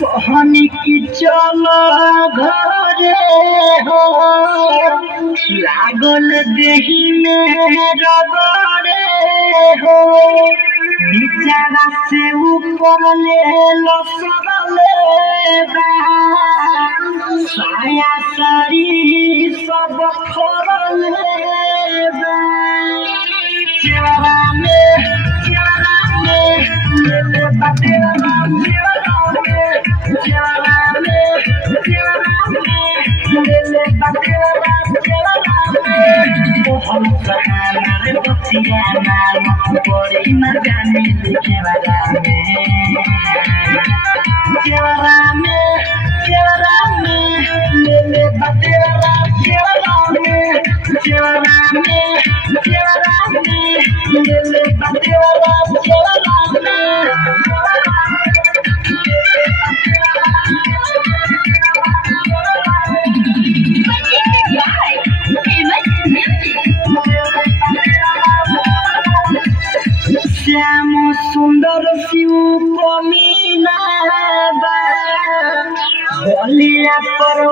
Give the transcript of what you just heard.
कहनी की चलो घरे हो लागल देही में रगड़े हो नीचारा से ऊपर ले लसरले साया साड़ी सब फरले चेहरा में ले बटेरा श्याम सुंदर शिव कमीना बलिया पर